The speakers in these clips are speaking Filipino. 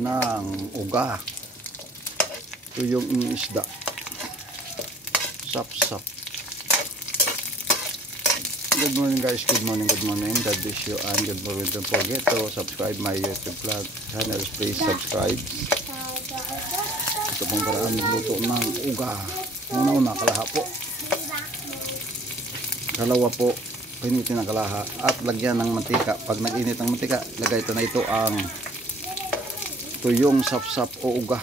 ng uga. Ito yung isda. Sap-sap. Good morning guys, good morning. God bless you and good morning. Don't forget to subscribe my YouTube channel. Please subscribe. Ito pong paraan magluto ng uga. Una-una, kalaha po. Kalawa po, pinitin ng kalaha at lagyan ng mantika. Pag nag-init ng mantika, lagay ito na ito ang tuyong sap-sap o uga.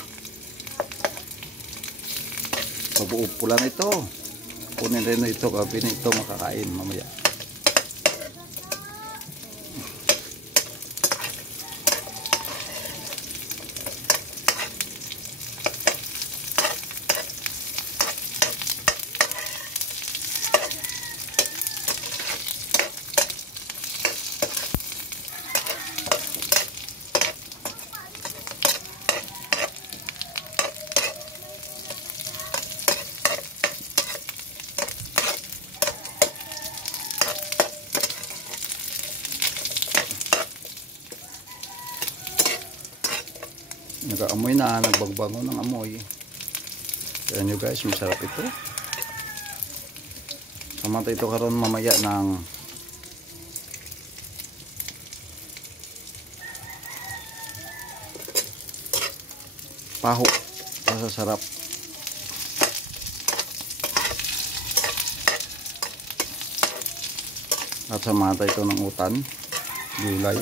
Pag pula na ito, kunin rin na ito kapag ito makakain mamaya. Nag-aamoy na, nagbagbango ng amoy. Kaya nyo guys, masarap ito. Samantay ito karon mamaya ng paho. Masasarap. At samantay ito ng utan, gulay.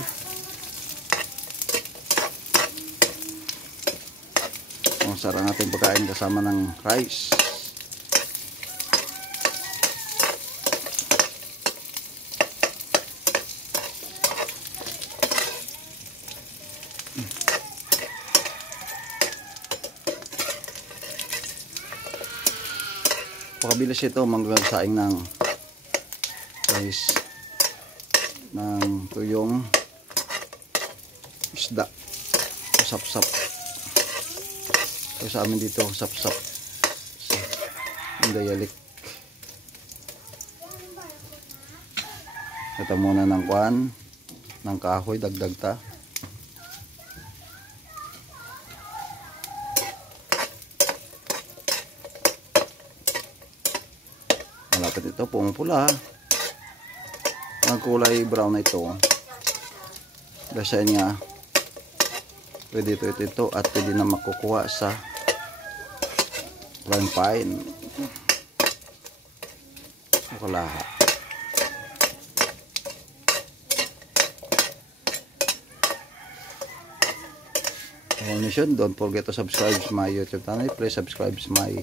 Masarap natin pagkain kasama ng rice. Pakabilis ito magsaing ng rice ng tuyong isda. Sap-sap. So, sa amin dito sap-sap ang dayalik. Ito muna ng kuan ng kahoy, dagdag ta. Malapit ito pumupula. Ang kulay brown na ito, basa niya pwede ito at pwede na makukuha sa frying pan o kalaha. Don't forget to subscribe to my YouTube channel. Please subscribe to my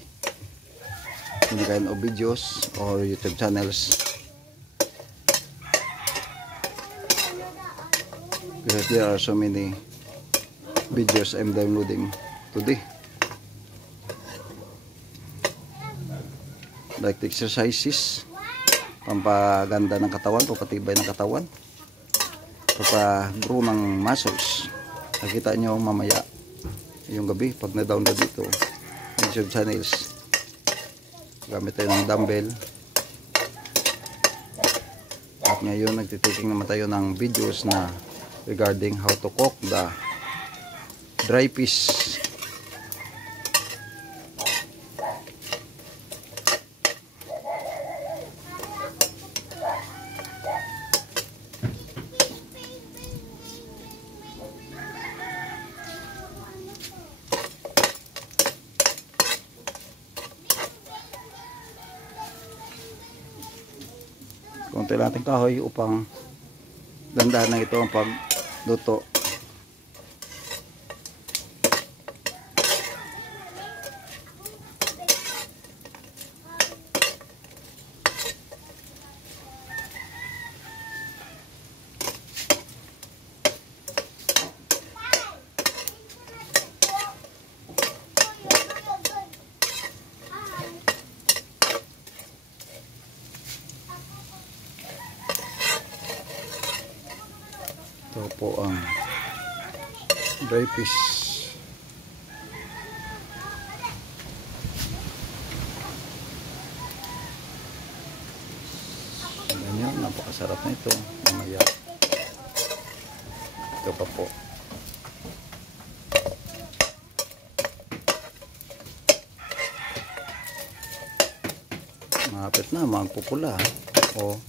any kind of videos or YouTube channels. Because there are so many videos I'm downloading today, like the exercises, pampaganda ng katawan, papatibay ng katawan, papagrow ng muscles. Nakita nyo mamaya yung gabi pag na-download dito YouTube channels. Gamit tayo ng dumbbell. At ngayon nagtitiking naman tayo ng videos na regarding how to cook the dry fish. Konti lang natin kahoy upang dandahan na ito ang pagluto. Ito po ang dry fish. Ganyan, napakasarap na ito. Mamaya. Ito pa po. Malapit na magpupula. O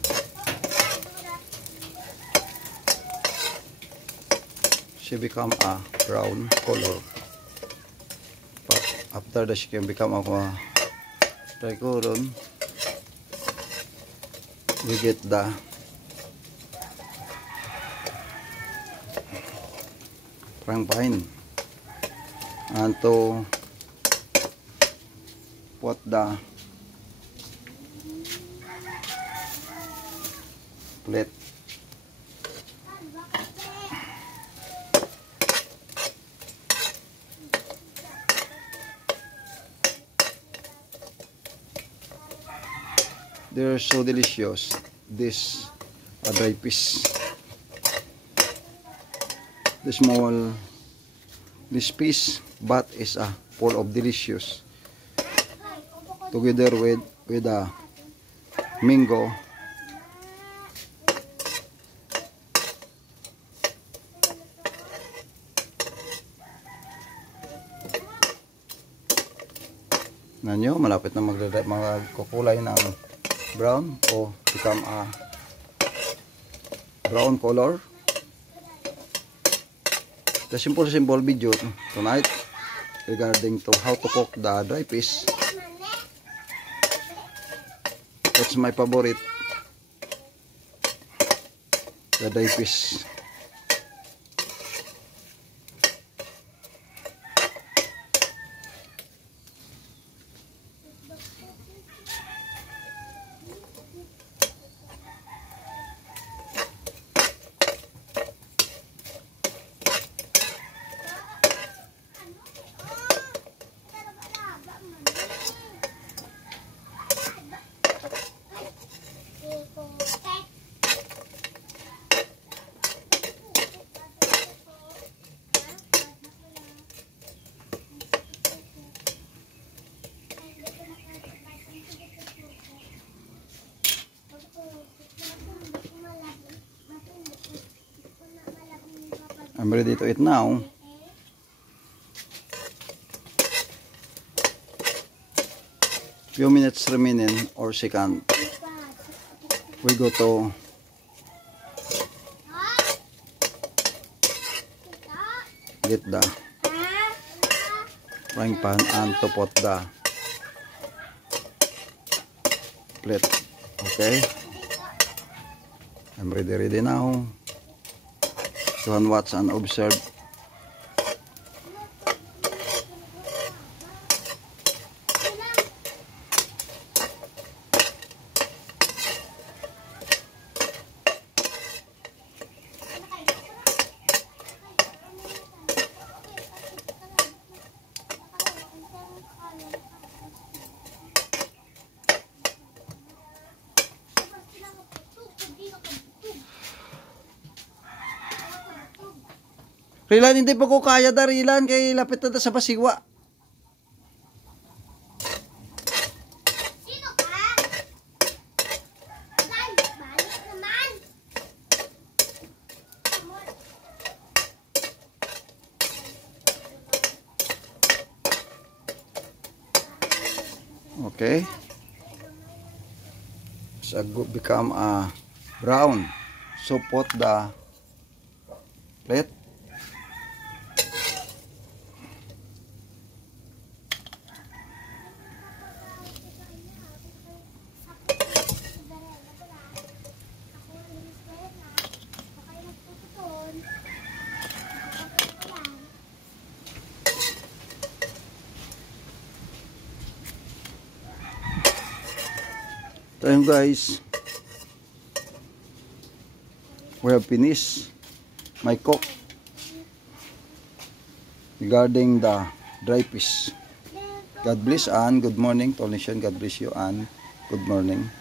she become a brown color. But after that she can become a tricolor. We get the prang pine and to put the plate. They're so delicious. This dry fish. The small this piece but is full of delicious. Together with a mango. Nanyo, malapit na magkukulay ng brown o become a brown color. The simple video tonight regarding to how to cook the dry fish. That's my favorite, the dry fish. I'm ready to eat now. Few minutes remaining or second. We go to get the frying pan and to put the plate. Okay, I'm ready now to watch and observe. Rilan, hindi pa ko kaya da Rilan, kay lapit na sa Pasiwa. Sino ka? Balik naman. Okay. So become a brown. So put the plate. So guys, we have finished my cook regarding the dry fish. God bless and good morning to all nation. God bless you and good morning.